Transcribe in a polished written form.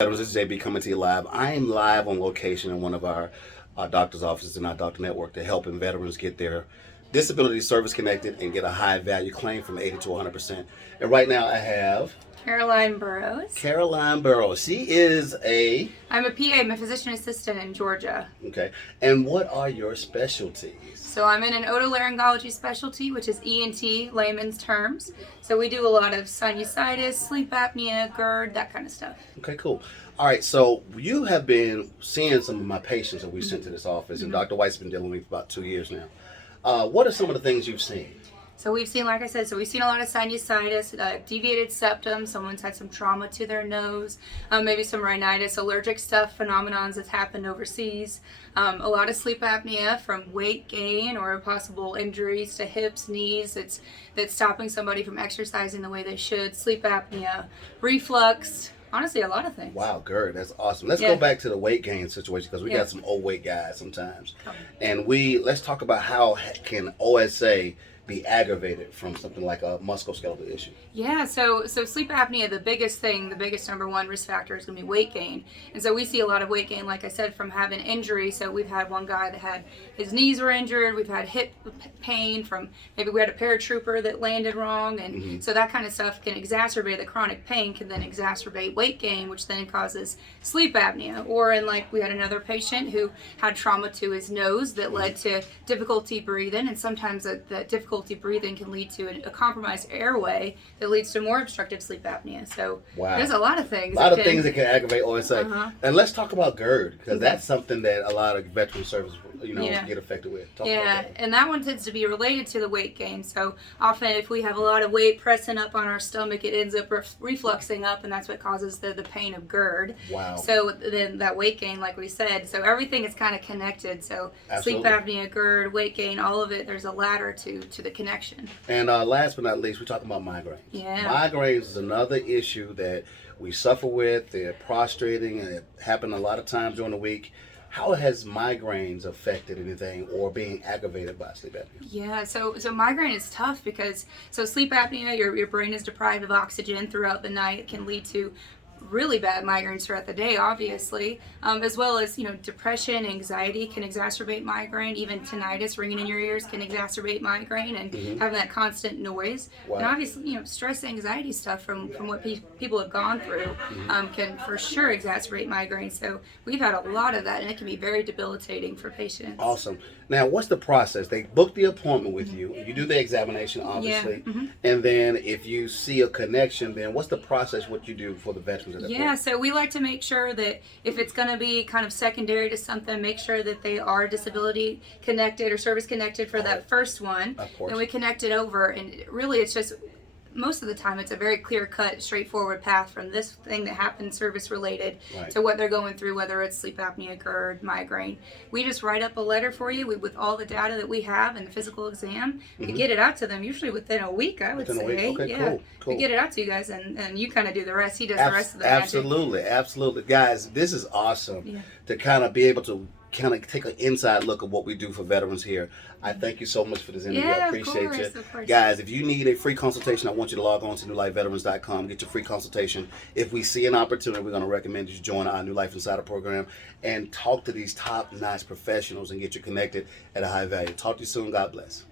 This is JB coming to you live. I am live on location in one of our doctor's offices in our doctor network to helping veterans get their disability service connected and get a high value claim from 80 to 100%. And right now I have Caroline Burrows. Caroline Burrows. She is a... I'm a PA, I'm a physician assistant in Georgia. Okay. And what are your specialties? So I'm in an otolaryngology specialty, which is ENT, layman's terms. So we do a lot of sinusitis, sleep apnea, GERD, that kind of stuff. Okay, cool. All right, so you have been seeing some of my patients that we sent to this office, and Dr. White's been dealing with me for about 2 years now. What are some of the things you've seen? So we've seen, like I said, we've seen a lot of sinusitis, deviated septum, someone's had some trauma to their nose, maybe some rhinitis, allergic stuff, phenomenons that's happened overseas, a lot of sleep apnea from weight gain or possible injuries to hips, knees, that's stopping somebody from exercising the way they should, sleep apnea, reflux. Honestly, a lot of things. Wow, GERD, that's awesome. Let's go back to the weight gain situation because we got some overweight guys sometimes. And let's talk about how can OSA be aggravated from something like a musculoskeletal issue. Yeah, so sleep apnea, the biggest number one risk factor is going to be weight gain. And so we see a lot of weight gain, like I said, from having injury. So we've had one guy that had his knees were injured. We've had hip pain from maybe we had a paratrooper that landed wrong. And so that kind of stuff can exacerbate the chronic pain, can then exacerbate weight gain, which then causes sleep apnea. Or like we had another patient who had trauma to his nose that led to difficulty breathing. And sometimes that difficulty breathing can lead to a compromised airway that leads to more obstructive sleep apnea. So there's a lot of things. A lot of things that can aggravate OSA. And let's talk about GERD because that's something that a lot of veteran service, get affected with. Talk about that. And that one tends to be related to the weight gain. So often if we have a lot of weight pressing up on our stomach, it ends up refluxing up, and that's what causes the pain of GERD. Wow. So then that weight gain, like we said, so everything is kind of connected. So sleep apnea, GERD, weight gain, all of it, there's a ladder to the connection. And last but not least, we're talking about migraines. Yeah. Migraines is another issue that we suffer with. They're prostrating, and it happens a lot of times during the week. How has migraines affected anything or being aggravated by sleep apnea? Yeah, so migraine is tough because sleep apnea, your brain is deprived of oxygen throughout the night. It can lead to really bad migraines throughout the day, obviously, as well as depression, anxiety can exacerbate migraine. Even tinnitus, ringing in your ears, can exacerbate migraine, and having that constant noise. And obviously, stress, anxiety stuff from what people have gone through can for sure exacerbate migraine. So we've had a lot of that, and it can be very debilitating for patients. Awesome. Now, what's the process? They book the appointment with you. You do the examination, obviously, and then if you see a connection, then what's the process? What you do for the veterans? So we like to make sure that if it's going to be kind of secondary to something, make sure that they are disability connected or service connected for that first one. Of course. And we connect it over, and really it's just most of the time it's a very clear-cut, straightforward path from this thing that happened service-related to what they're going through, whether it's sleep apnea, GERD, migraine. We just write up a letter for you with all the data that we have and the physical exam. We get it out to them usually within a week, I would say. Okay, cool. We get it out to you guys, and you kind of do the rest. He does the rest of the magic. Absolutely. Guys, this is awesome to kind of be able to take an inside look at what we do for veterans here. I thank you so much for this interview. I appreciate you. Of course. Guys, if you need a free consultation, I want you to log on to newlifeveterans.com, get your free consultation. If we see an opportunity, we're going to recommend you join our New Life Insider program and talk to these top-notch professionals and get you connected at a high value. Talk to you soon. God bless.